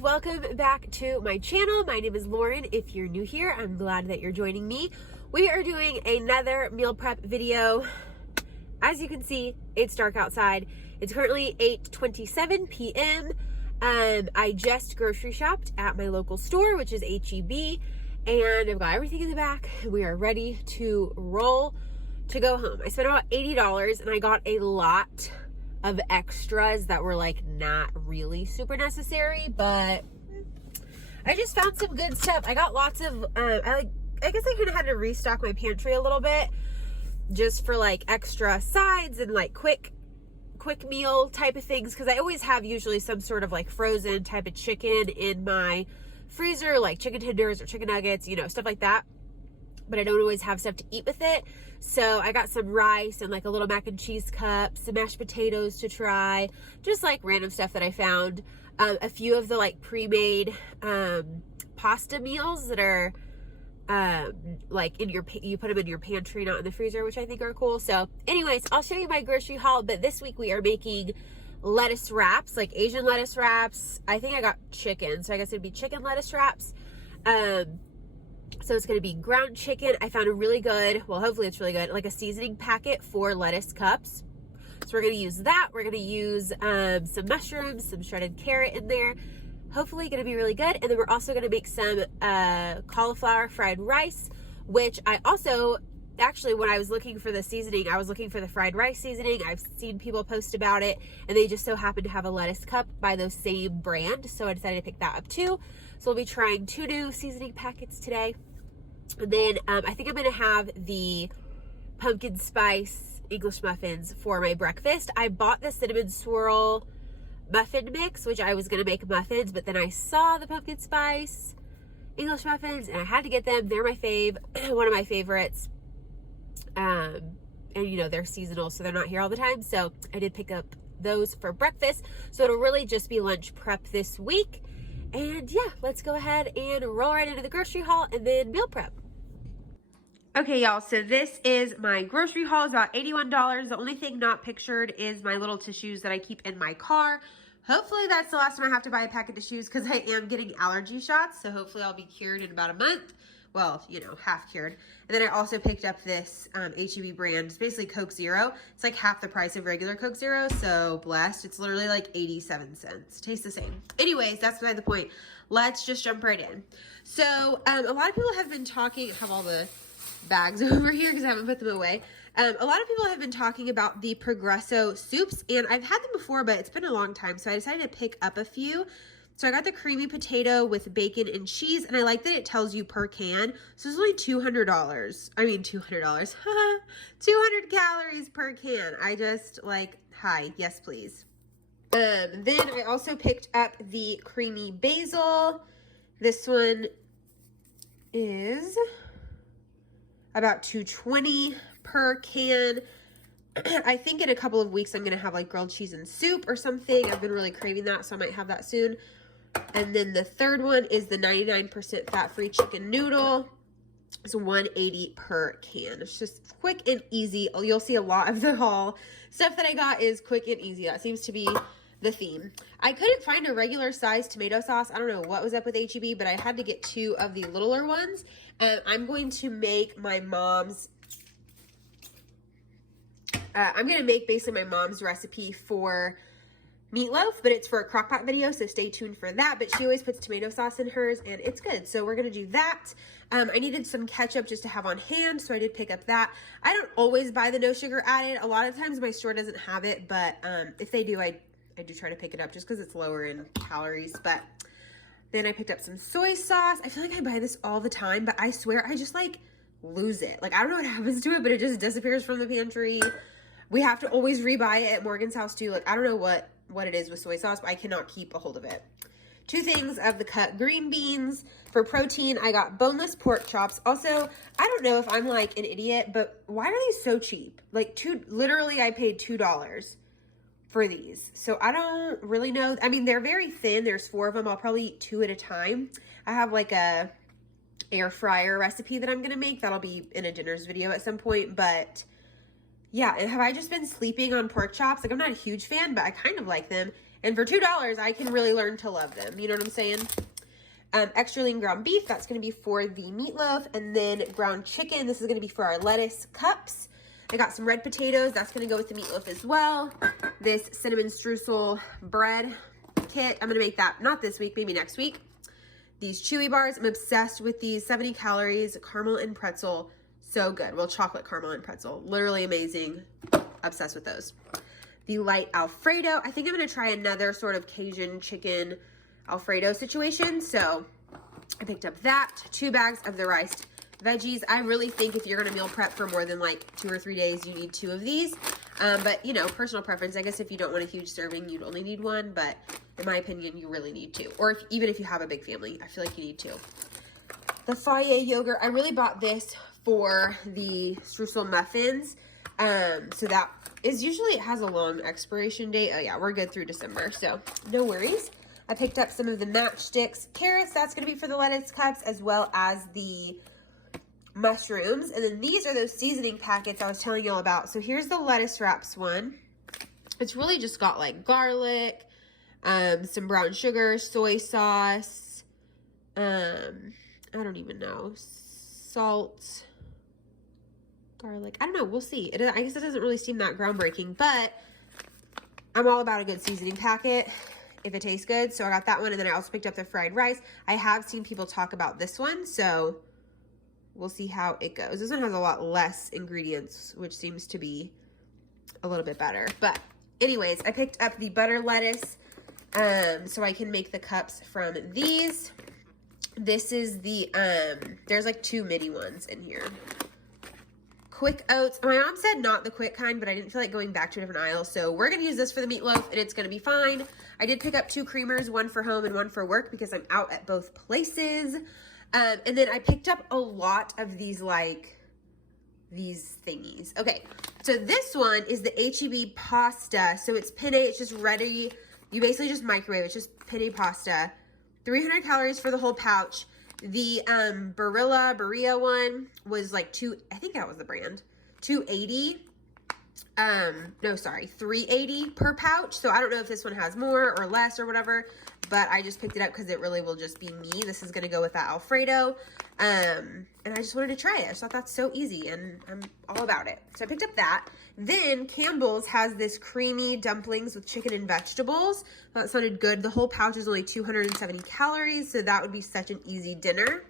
welcome back to my channel. My name is Lauren. If you're new here, I'm glad that you're joining me. We are doing another meal prep video. As you can see, it's dark outside. It's currently 8:27 p.m. I just grocery shopped at my local store, which is H-E-B, and I've got everything in the back. We are ready to roll to go home. I spent about $80 and I got a lot of extras that were like not really super necessary, but I just found some good stuff. I got lots of I guess I kind of had to restock my pantry a little bit just for like extra sides and like quick meal type of things, because I always have usually some sort of like frozen type of chicken in my freezer, like chicken tenders or chicken nuggets, you know, stuff like that, but I don't always have stuff to eat with it. So I got some rice and like a little mac and cheese cup, some mashed potatoes to try, just like random stuff that I found. A few of the like pre-made pasta meals that are like you put them in your pantry, not in the freezer, which I think are cool. So anyways, I'll show you my grocery haul, but this week we are making lettuce wraps, like Asian lettuce wraps. I think I got chicken, so I guess it'd be chicken lettuce wraps. So it's going to be ground chicken. I found a really good, well, hopefully it's really good, like a seasoning packet for lettuce cups. So we're going to use that. We're going to use some mushrooms, some shredded carrot in there. Hopefully going to be really good. And then we're also going to make some cauliflower-fried rice, which I also, actually, when I was looking for the seasoning, I was looking for the fried rice seasoning. I've seen people post about it, and they just so happen to have a lettuce cup by those same brand. So I decided to pick that up too. So we'll be trying 2 new seasoning packets today. And then I think I'm going to have the pumpkin spice English muffins for my breakfast. I bought the cinnamon swirl muffin mix, which I was going to make muffins, but then I saw the pumpkin spice English muffins and I had to get them. They're my fave, one of my favorites. And you know, they're seasonal, so they're not here all the time. So I did pick up those for breakfast. So it'll really just be lunch prep this week. And yeah, let's go ahead and roll right into the grocery haul and then meal prep. Okay, y'all, so this is my grocery haul. It's about $81. The only thing not pictured is my little tissues that I keep in my car. Hopefully that's the last time I have to buy a pack of tissues, because I am getting allergy shots. So hopefully I'll be cured in about a month. Well, you know, half cured. And then I also picked up this H-E-B brand. It's basically Coke Zero. It's like half the price of regular Coke Zero, so blessed. It's literally like 87 cents. Tastes the same. Anyways, that's beside the point. Let's just jump right in. So a lot of people have been talking, I have all the bags over here because I haven't put them away. A lot of people have been talking about the Progresso soups, and I've had them before, but it's been a long time, so I decided to pick up a few. So I got the creamy potato with bacon and cheese, and I like that it tells you per can. So it's only $200. I mean, $200. 200 calories per can. I just like, hi, yes, please. Then I also picked up the creamy basil. This one is about $2.20 per can. I think in a couple of weeks I'm going to have like grilled cheese and soup or something. I've been really craving that, so I might have that soon. And then the third one is the 99% fat-free chicken noodle. It's $1.80 per can. It's just quick and easy. You'll see a lot of the haul. Stuff that I got is quick and easy. That seems to be the theme. I couldn't find a regular size tomato sauce. I don't know what was up with H-E-B, but I had to get 2 of the littler ones. And I'm going to make my mom's I'm going to make basically my mom's recipe for meatloaf, but it's for a crock-pot video, so stay tuned for that. But she always puts tomato sauce in hers, and it's good. So we're going to do that. I needed some ketchup just to have on hand, so I did pick up that. I don't always buy the no sugar added. A lot of times my store doesn't have it, but if they do, I do try to pick it up just because it's lower in calories. But then I picked up some soy sauce. I feel like I buy this all the time, but I swear I just like lose it. Like, I don't know what happens to it, but it just disappears from the pantry. We have to always rebuy it at Morgan's house too. Like, I don't know what it is with soy sauce, but I cannot keep a hold of it. 2 things of the cut green beans. For protein, I got boneless pork chops. Also, I don't know if I'm like an idiot, but why are these so cheap? Like literally I paid $2 for these. So I don't really know. I mean, they're very thin. There's 4 of them. I'll probably eat 2 at a time. I have like a air fryer recipe that I'm going to make. That'll be in a dinners video at some point, but yeah, and have I just been sleeping on pork chops? Like, I'm not a huge fan, but I kind of like them. And for $2, I can really learn to love them. You know what I'm saying? Extra lean ground beef, that's going to be for the meatloaf. And then ground chicken, this is going to be for our lettuce cups. I got some red potatoes, that's going to go with the meatloaf as well. This cinnamon streusel bread kit, I'm going to make that not this week, maybe next week. These chewy bars, I'm obsessed with these. 70 calories, caramel and pretzel, so good. Well, chocolate caramel and pretzel, literally amazing. Obsessed with those. The light Alfredo, I think I'm going to try another sort of Cajun chicken Alfredo situation. So I picked up that. 2 bags of the riced veggies. I really think if you're going to meal prep for more than like 2 or 3 days, you need 2 of these. But you know, personal preference. I guess if you don't want a huge serving, you'd only need 1. But in my opinion, you really need 2. Or even if you have a big family, I feel like you need 2. The Fage yogurt, I really bought this for the streusel muffins. So that is usually, it has a long expiration date. Oh yeah, we're good through December, so no worries. I picked up some of the matchsticks carrots. That's going to be for the lettuce cups, as well as the mushrooms. And then these are those seasoning packets I was telling y'all about. So here's the lettuce wraps one. It's really just got like garlic, some brown sugar, soy sauce, I don't even know, salt, garlic. I don't know. We'll see. I guess it doesn't really seem that groundbreaking, but I'm all about a good seasoning packet if it tastes good. So I got that one, and then I also picked up the fried rice. I have seen people talk about this one, so we'll see how it goes. This one has a lot less ingredients, which seems to be a little bit better. But anyways, I picked up the butter lettuce so I can make the cups from these. This is the, there's like 2 mini ones in here. Quick oats. My mom said not the quick kind, but I didn't feel like going back to a different aisle. So we're going to use this for the meatloaf, and it's going to be fine. I did pick up 2 creamers, one for home and one for work, because I'm out at both places. And then I picked up a lot of these, like, these thingies. Okay, so this one is the HEB pasta. So it's penne. It's just ready. You basically just microwave. It's just penne pasta. 300 calories for the whole pouch. The Barilla one was like I think that was the brand, 280. No, sorry, 380 per pouch. So I don't know if this one has more or less or whatever, but I just picked it up because it really will just be me. This is going to go with that Alfredo. And I just wanted to try it. I just thought that's so easy, and I'm all about it. So I picked up that. Then Campbell's has this creamy dumplings with chicken and vegetables. That sounded good. The whole pouch is only 270 calories, so that would be such an easy dinner.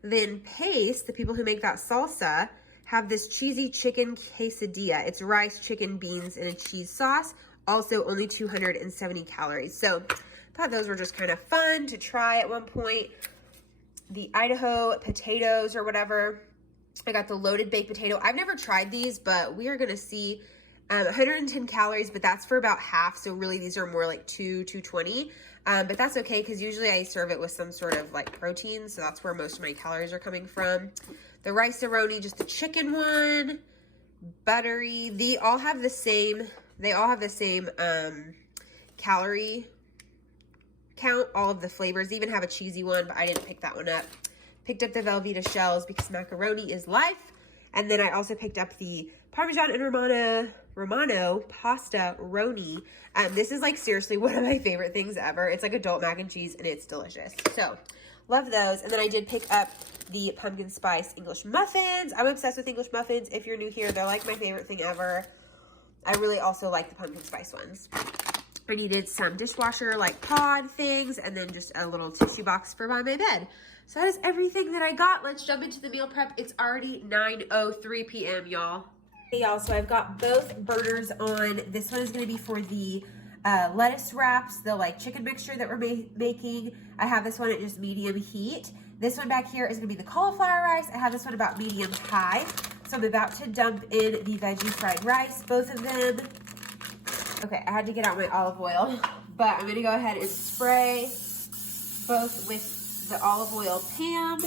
Then Pace, the people who make that salsa, have this cheesy chicken quesadilla. It's rice, chicken, beans, and a cheese sauce. Also only 270 calories. So I thought those were just kind of fun to try at one point. The Idaho potatoes or whatever. I got the loaded baked potato. I've never tried these, but we are going to see 110 calories, but that's for about half. So really these are more like 220. But that's okay, because usually I serve it with some sort of like protein. So that's where most of my calories are coming from. The rice-a-roni, just the chicken one. Buttery. They all have the same calorie count, all of the flavors. They even have a cheesy one, but I didn't pick that one up. Picked up the Velveeta shells because macaroni is life. And then I also picked up the Parmesan and Romano pasta roni. This is like seriously one of my favorite things ever. It's like adult mac and cheese, and it's delicious. So love those. And then I did pick up the pumpkin spice English muffins. I'm obsessed with English muffins. If you're new here, they're like my favorite thing ever. I really also like the pumpkin spice ones. I needed some dishwasher like pod things, and then just a little tissue box for by my bed. So that is everything that I got. Let's jump into the meal prep. It's already 9:03 p.m. y'all. Hey y'all, so I've got both burners on. This one is going to be for the lettuce wraps, the like chicken mixture that we're making. I have this one at just medium heat. This one back here is going to be the cauliflower rice. I have this one about medium high. So I'm about to dump in the veggie fried rice, both of them. Okay, I had to get out my olive oil, but I'm going to go ahead and spray both with the olive oil pan.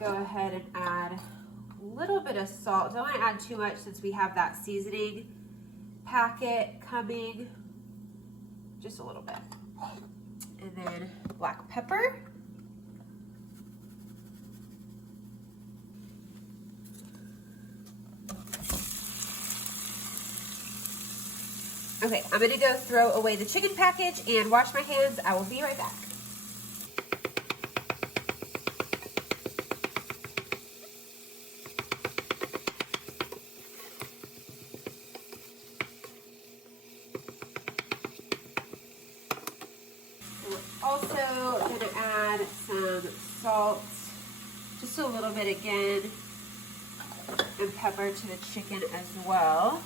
Go ahead and add a little bit of salt. Don't want to add too much since we have that seasoning packet coming. Just a little bit. And then black pepper. Okay, I'm gonna go throw away the chicken package and wash my hands. I will be right back. We're also gonna add some salt, just a little bit again, and pepper to the chicken as well.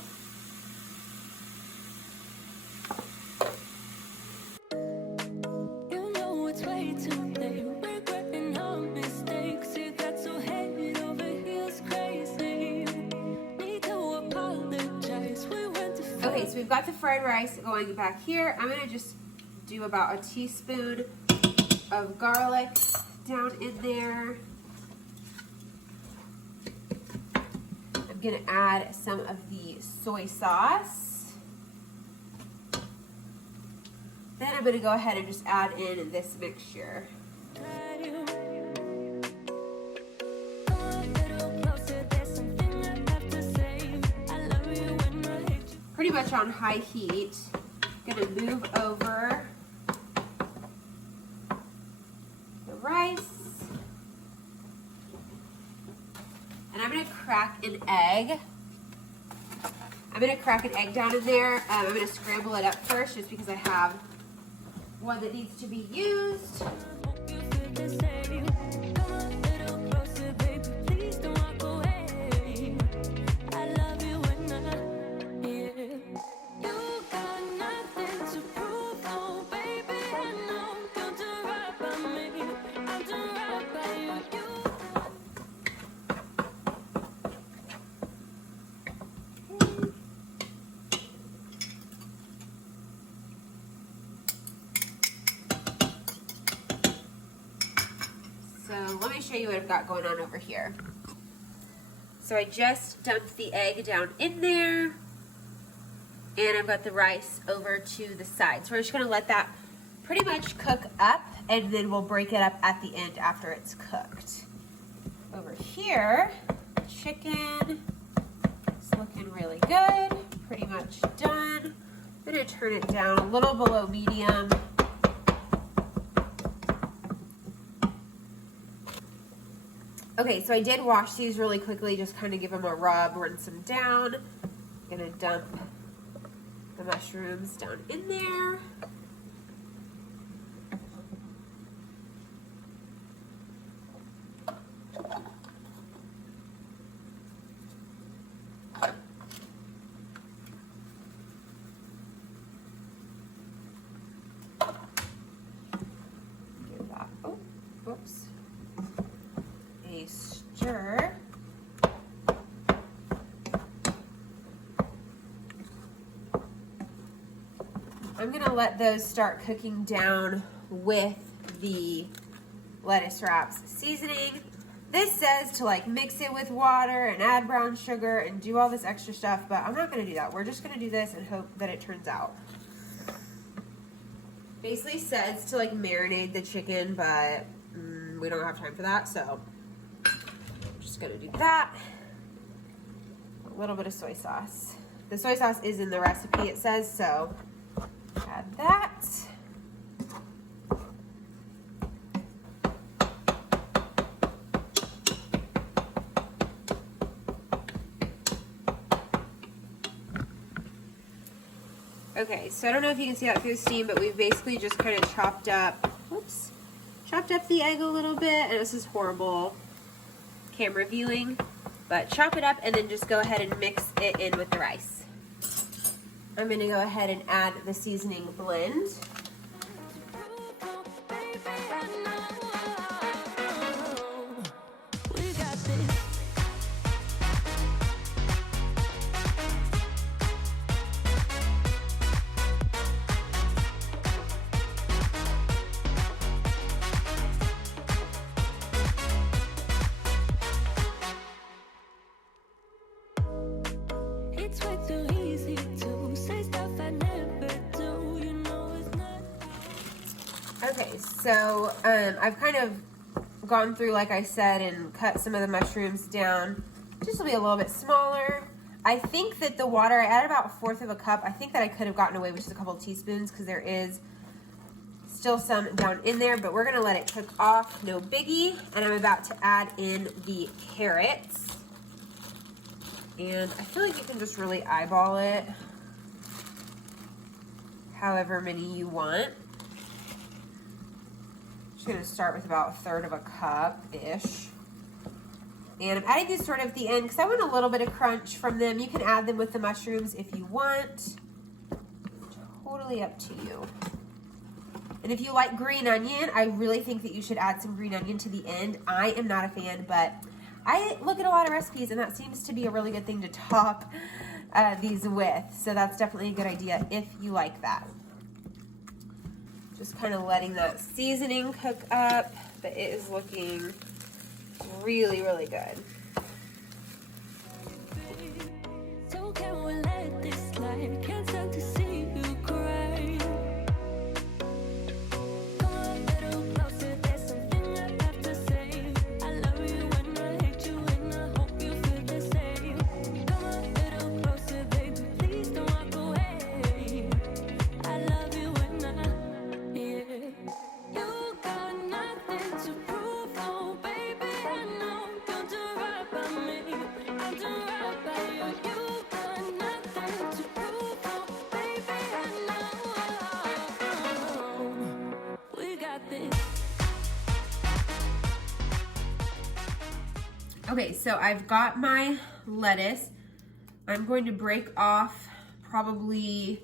Okay, so we've got the fried rice going back here. I'm gonna just do about a teaspoon of garlic down in there. I'm gonna add some of the soy sauce. Then I'm gonna go ahead and just add in this mixture. Pretty much on high heat. Gonna move over the rice. And I'm gonna crack an egg. I'm gonna crack an egg down in there. I'm gonna scramble it up first just because I have one that needs to be used. So let me show you what I've got going on over here. So I just dumped the egg down in there, and I've got the rice over to the side. So we're just gonna let that pretty much cook up, and then we'll break it up at the end after it's cooked. Over here, chicken is looking really good, pretty much done. I'm gonna turn it down a little below medium. Okay, so I did wash these really quickly, just kind of give them a rub, rinse them down. I'm gonna dump the mushrooms down in there. Give that, oh, oops. A stir. I'm gonna let those start cooking down with the lettuce wraps seasoning. This says to like mix it with water and add brown sugar and do all this extra stuff, but I'm not gonna do that. We're just gonna do this and hope that it turns out. Basically says to like marinate the chicken, but we don't have time for that, so just gonna do that. A little bit of soy sauce. The soy sauce is in the recipe, it says, so add that. Okay, so I don't know if you can see that through the steam, but we've basically just kind of chopped up the egg a little bit, and this is horrible camera viewing, but chop it up and then just go ahead and mix it in with the rice. I'm gonna go ahead and add the seasoning blend. Okay, so I've kind of gone through, like I said, and cut some of the mushrooms down just to be a little bit smaller. I think that the water, I added about 1/4 of a cup. I think that I could have gotten away with just a couple of teaspoons because there is still some down in there, but we're gonna let it cook off, no biggie. And I'm about to add in the carrots. And I feel like you can just really eyeball it, however many you want. Just gonna start with about 1/3 of a cup-ish. And I'm adding these sort of at the end because I want a little bit of crunch from them. You can add them with the mushrooms if you want. Totally up to you. And if you like green onion, I really think that you should add some green onion to the end. I am not a fan, but I look at a lot of recipes and that seems to be a really good thing to top these with. So that's definitely a good idea if you like that. Just kind of letting that seasoning cook up, but it is looking really, really good. So can we let this slide? Can't stand to see you cry. Come a little closer, there's something I have to say. I love you and I hate you and I hope you feel the same. Come a little closer, baby, please don't walk away. I love you and yeah. You got nothing to prove, oh baby, I know you'll do right by me. I'll do right by you. You got nothing to prove, oh baby, I know. We got this. Okay, so I've got my lettuce. I'm going to break off probably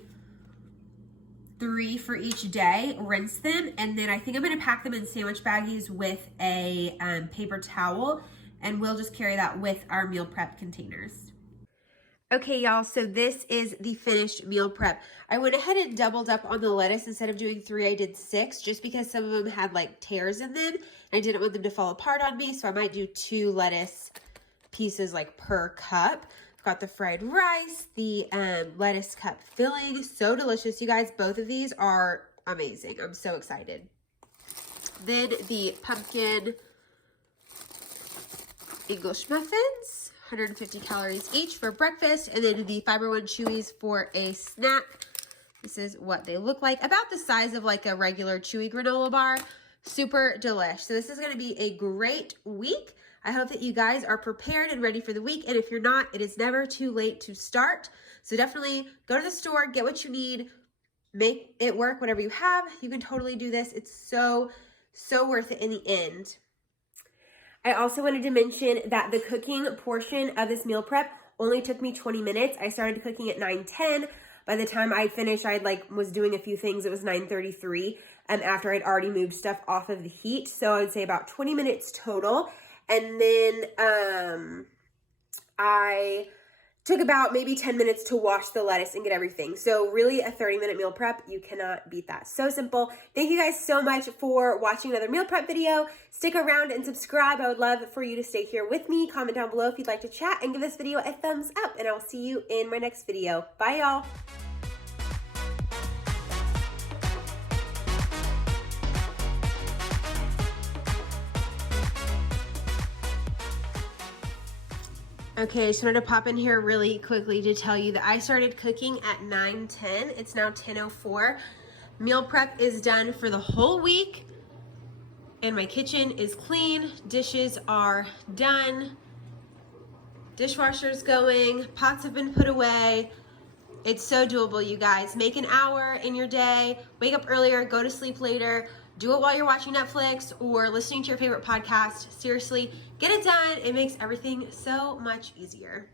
3 for each day, rinse them, and then I think I'm gonna pack them in sandwich baggies with a paper towel, and we'll just carry that with our meal prep containers. Okay, y'all, so this is the finished meal prep. I went ahead and doubled up on the lettuce. Instead of doing 3, I did 6, just because some of them had like tears in them. I didn't want them to fall apart on me, so I might do 2 lettuce pieces like per cup. I've got the fried rice, the lettuce cup filling. So delicious, you guys. Both of these are amazing. I'm so excited. Then the pumpkin English muffins, 150 calories each for breakfast, and then the Fiber One Chewies for a snack. This is what they look like, about the size of like a regular Chewy granola bar. Super delish. So this is going to be a great week. I hope that you guys are prepared and ready for the week, and if you're not, it is never too late to start. So definitely go to the store, get what you need, make it work, whatever you have. You can totally do this. It's so worth it in the end. I also wanted to mention that the cooking portion of this meal prep only took me 20 minutes. I started cooking at 9:10. By the time I finished, I was doing a few things. It was 9:33 after I'd already moved stuff off of the heat. So I would say about 20 minutes total. And then I took about maybe 10 minutes to wash the lettuce and get everything. So really a 30-minute meal prep. You cannot beat that. So simple. Thank you guys so much for watching another meal prep video. Stick around and subscribe. I would love for you to stay here with me. Comment down below if you'd like to chat, and give this video a thumbs up. And I will see you in my next video. Bye, y'all. Okay, I just wanted to pop in here really quickly to tell you that I started cooking at 9:10. It's now 10:04. Meal prep is done for the whole week, and my kitchen is clean. Dishes are done. Dishwasher's going. Pots have been put away. It's so doable, you guys. Make an hour in your day. Wake up earlier, go to sleep later. Do it while you're watching Netflix or listening to your favorite podcast. Seriously, get it done. It makes everything so much easier.